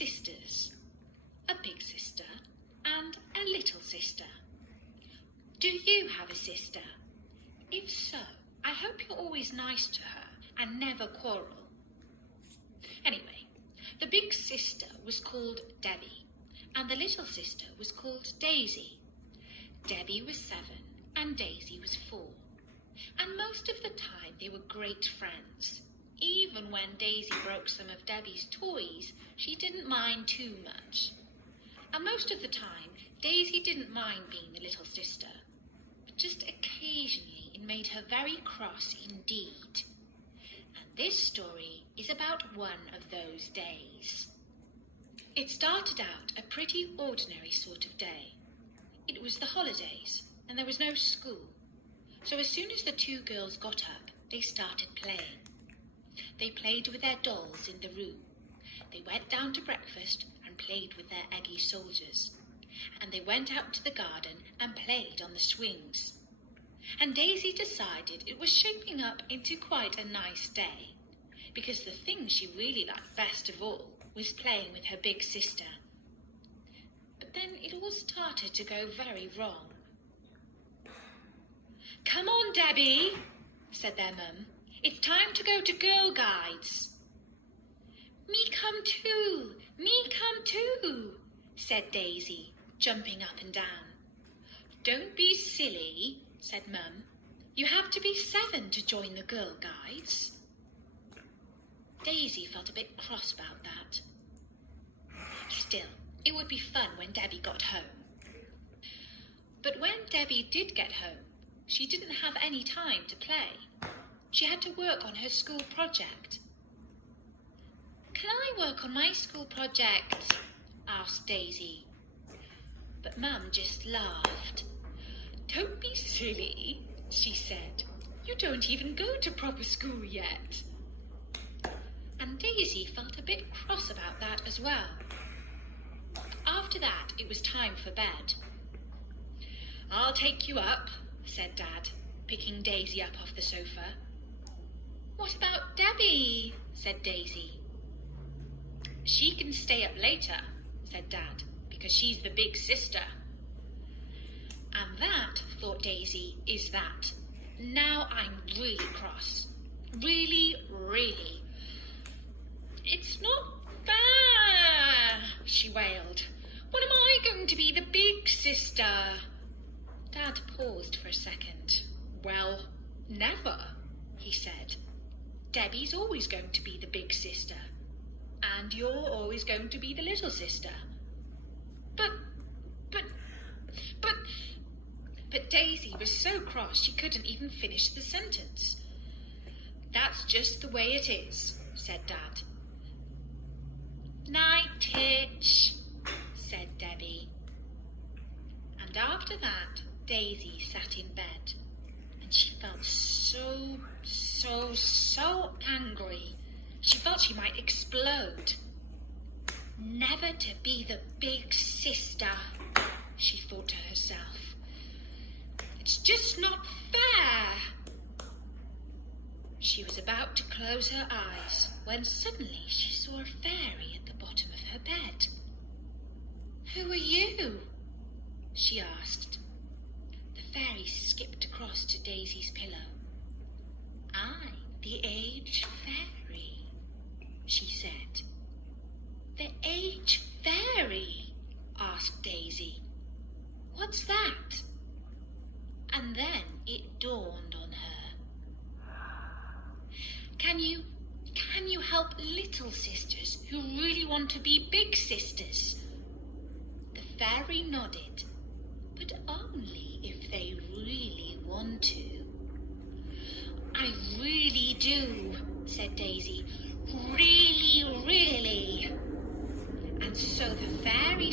sisters, a big sister and a little sister. Do you have a sister? If so, I hope you're always nice to her and never quarrel. Anyway, the big sister was called Debbie, and the little sister was called Daisy. Debbie was 7 and Daisy was 4, and most of the time they were great friends. Even when Daisy broke some of Debbie's toys, she didn't mind too much. And most of the time, Daisy didn't mind being the little sister, but just occasionally it made her very cross indeed. And this story is about one of those days. It started out a pretty ordinary sort of day. It was the holidays, and there was no school. So as soon as the two girls got up, they started playing. They played with their dolls in the room. They went down to breakfast and played with their eggy soldiers. And they went out to the garden and played on the swings. And Daisy decided it was shaping up into quite a nice day, because the thing she really liked best of all was playing with her big sister. But then it all started to go very wrong. "Come on, Debbie," said their mum. "It's time to go to Girl Guides." Me come too, said Daisy, jumping up and down. "Don't be silly," said Mum. "You have to be 7 to join the Girl Guides." Daisy felt a bit cross about that. Still, it would be fun when Debbie got home. But when Debbie did get home, she didn't have any time to play. She had to work on her school project. "Can I work on my school project?" asked Daisy. But Mum just laughed. "Don't be silly," she said. "You don't even go to proper school yet." And Daisy felt a bit cross about that as well. After that, it was time for bed. "I'll take you up," said Dad, picking Daisy up off the sofa. "What about Debbie?" said Daisy. "She can stay up later," said Dad, "because she's the big sister." And that, thought Daisy, is that. Now I'm really cross. Really. "It's not fair," she wailed. "When am I going to be the big sister?" Dad paused for a second. "Well, never," he said. "Debbie's always going to be the big sister, and you're always going to be the little sister." But Daisy was so cross she couldn't even finish the sentence. "That's just the way it is," said Dad. "Night, Titch," said Debbie. And after that, Daisy sat in bed, and she felt so angry. She felt she might explode. Never to be the big sister, she thought to herself. It's just not fair. She was about to close her eyes when suddenly she saw a fairy at the bottom of her bed. "Who are you?" she asked. The fairy skipped across to Daisy's pillow. "I'm the Age Fairy," she said. "The Age Fairy?" asked Daisy. "What's that?" And then it dawned on her. Can you help little sisters who really want to be big sisters?" The fairy nodded, but only if they really want to. "I really do," said Daisy. "Really. And so the fairy